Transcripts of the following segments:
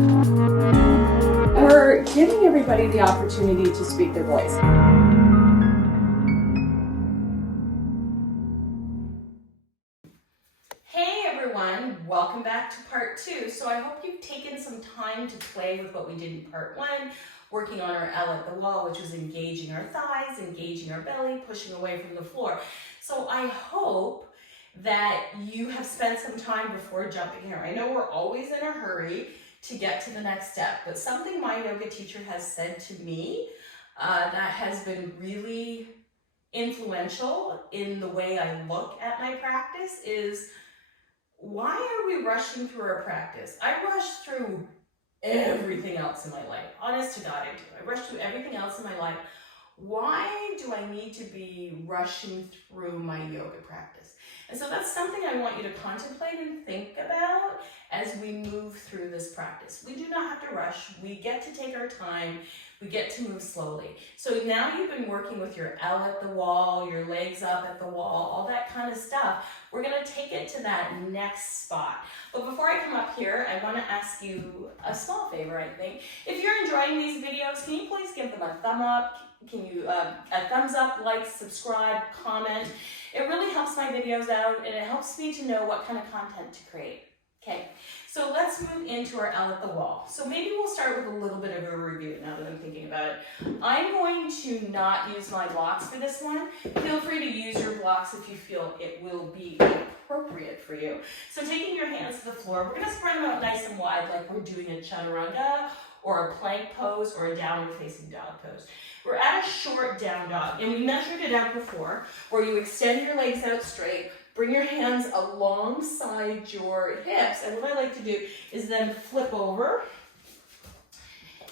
We're giving everybody the opportunity to speak their voice. Hey everyone, welcome back to part 2. So I hope you've taken some time to play with what we did in part 1, working on our L at the wall, which was engaging our thighs, engaging our belly, pushing away from the floor. So I hope that you have spent some time before jumping here. I know we're always in a hurry to get to the next step, but something my yoga teacher has said to me that has been really influential in the way I look at my practice is, why are we rushing through our practice? I rush through everything else in my life. Honest to God, I do. I rush through everything else in my life. Why do I need to be rushing through my yoga practice? And so that's something I want you to contemplate and think about as we move through this practice. We do not have to rush. We get to take our time. We get to move slowly. So now you've been working with your L at the wall, your legs up at the wall, all that kind of stuff. We're going to take it to that next spot. But before I come up here, I want to ask you a small favor, I think. If you're enjoying these videos, can you please give them a thumb up? Can you, a thumbs up, like, subscribe, comment. It really helps my videos out, and it helps me to know what kind of content to create. Okay, so let's move into our L at the wall. So maybe we'll start with a little bit of a review now that I'm thinking about it. I'm going to not use my blocks for this one. Feel free to use your blocks if you feel it will be appropriate for you. So taking your hands to the floor, we're gonna spread them out nice and wide like we're doing a chaturanga or a plank pose or a downward facing dog pose. We're at a short down dog, and we measured it out before, where you extend your legs out straight, bring your hands alongside your hips, and what I like to do is then flip over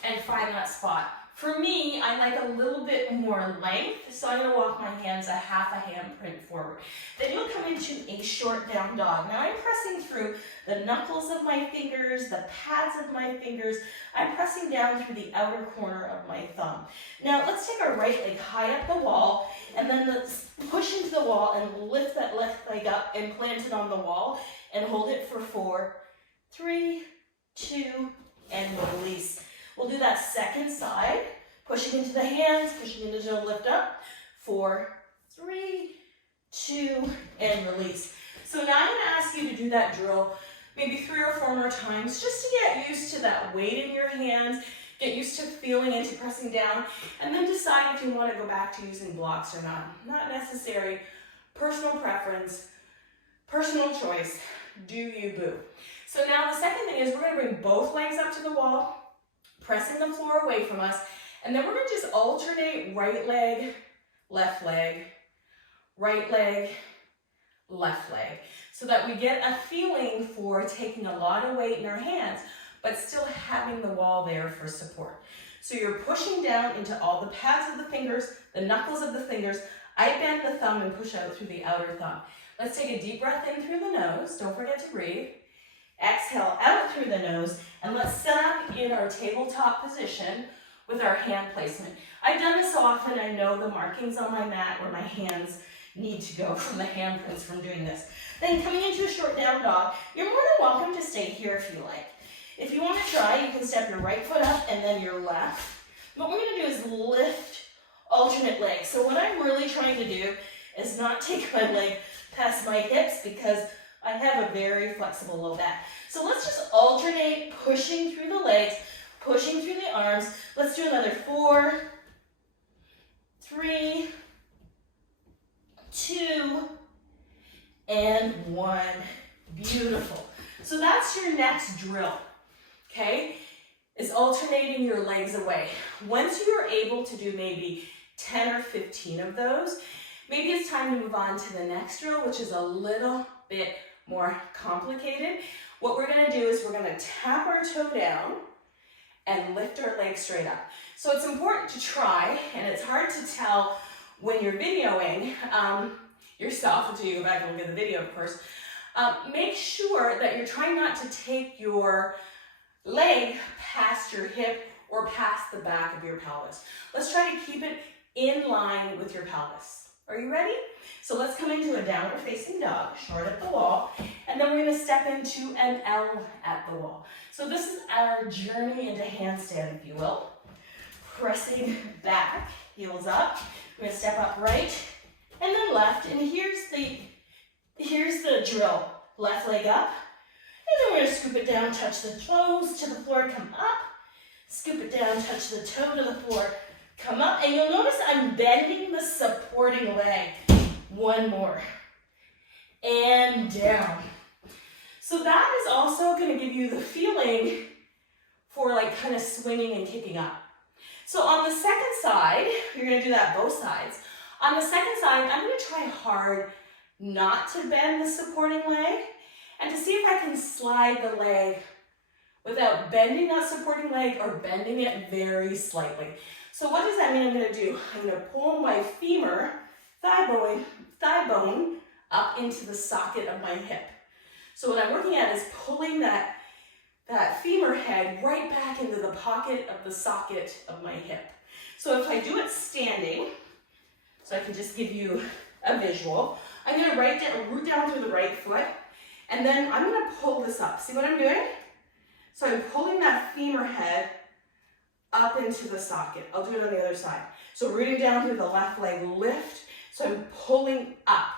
and find that spot. For me, I like a little bit more length, so I'm going to walk my hands a half a handprint forward. Then you'll come into a short down dog. Now I'm pressing through the knuckles of my fingers, the pads of my fingers. I'm pressing down through the outer corner of my thumb. Now let's take our right leg high up the wall, and then let's push into the wall and lift that left leg up and plant it on the wall and hold it for 4, 3, 2, and release. We'll do that second side, pushing into the hands, pushing into the lift up. 4, 3, 2, and release. So now I'm going to ask you to do that drill maybe 3 or 4 more times, just to get used to that weight in your hands, get used to feeling into pressing down, and then decide if you want to go back to using blocks or not. Not necessary. Personal preference, personal choice. Do you boo? So now the second thing is we're going to bring both legs up to the wall, pressing the floor away from us, and then we're going to just alternate right leg, left leg, right leg, left leg, so that we get a feeling for taking a lot of weight in our hands, but still having the wall there for support. So you're pushing down into all the pads of the fingers, the knuckles of the fingers. I bend the thumb and push out through the outer thumb. Let's take a deep breath in through the nose. Don't forget to breathe. Exhale out through the nose, and let's sit up in our tabletop position with our hand placement. I've done this so often, I know the markings on my mat where my hands need to go from the handprints from doing this. Then coming into a short down dog, you're more than welcome to stay here if you like. If you want to try, you can step your right foot up and then your left. What we're going to do is lift alternate legs. So what I'm really trying to do is not take my leg past my hips, because I have a very flexible low back. So let's just alternate pushing through the legs, pushing through the arms. Let's do another 4, 3, 2, and 1. Beautiful. So that's your next drill, okay? Is alternating your legs away. Once you're able to do maybe 10 or 15 of those, maybe it's time to move on to the next drill, which is a little bit more complicated. What we're going to do is we're going to tap our toe down and lift our leg straight up. So it's important to try, and it's hard to tell when you're videoing yourself until you go back and look at the video, of course. Make sure that you're trying not to take your leg past your hip or past the back of your pelvis. Let's try to keep it in line with your pelvis. Are you ready? So let's come into a downward facing dog, short at the wall, and then we're gonna step into an L at the wall. So this is our journey into handstand, if you will. Pressing back, heels up. We're gonna step up right and then left, and here's the drill. Left leg up, and then we're gonna scoop it down, touch the toes to the floor, come up, scoop it down, touch the toe to the floor, come up, and you'll notice I'm bending the supporting leg. One more, and down. So that is also gonna give you the feeling for like kind of swinging and kicking up. So on the second side, you're gonna do that both sides. On the second side, I'm gonna try hard not to bend the supporting leg and to see if I can slide the leg without bending that supporting leg or bending it very slightly. So what does that mean I'm gonna do? I'm gonna pull my femur, thigh bone up into the socket of my hip. So what I'm working at is pulling that femur head right back into the pocket of the socket of my hip. So if I do it standing, so I can just give you a visual, I'm gonna root down through the right foot, and then I'm gonna pull this up. See what I'm doing? So I'm pulling that femur head up into the socket. I'll do it on the other side. So rooting down through the left leg, lift, so I'm pulling up.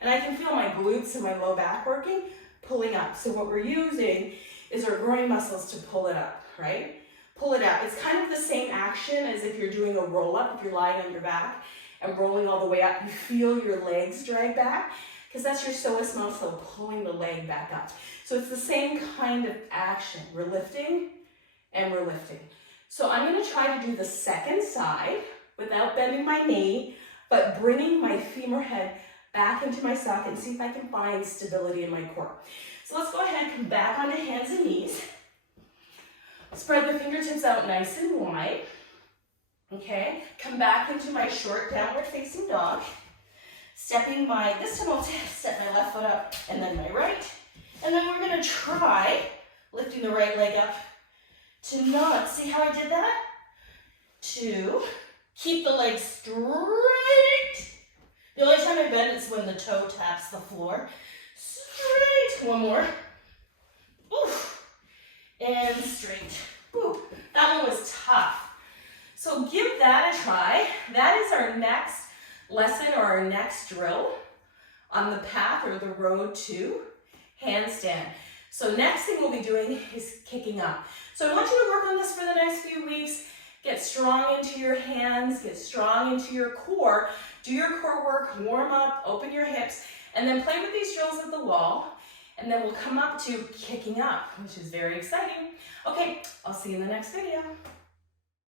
And I can feel my glutes and my low back working, pulling up. So what we're using is our groin muscles to pull it up, right? Pull it up. It's kind of the same action as if you're doing a roll up, if you're lying on your back and rolling all the way up. You feel your legs drag back because that's your psoas muscle pulling the leg back up. So it's the same kind of action. We're lifting and we're lifting. So I'm going to try to do the second side without bending my knee, but bringing my femur head back into my socket and see if I can find stability in my core. So let's go ahead and come back onto hands and knees. Spread the fingertips out nice and wide. Okay, come back into my short downward facing dog. This time I'll step my left foot up and then my right. And then we're gonna try lifting the right leg up to not, see how I did that? To keep the leg straight. The only time I bend is when the toe taps the floor. Straight, one more. Oof, and straight. Ooh, that one was tough. So give that a try. That is our next lesson or our next drill on the path or the road to handstand. So next thing we'll be doing is kicking up. So I want you to work on this for the next few weeks. Get strong into your hands, get strong into your core. Do your core work, warm up, open your hips, and then play with these drills at the wall. And then we'll come up to kicking up, which is very exciting. Okay, I'll see you in the next video.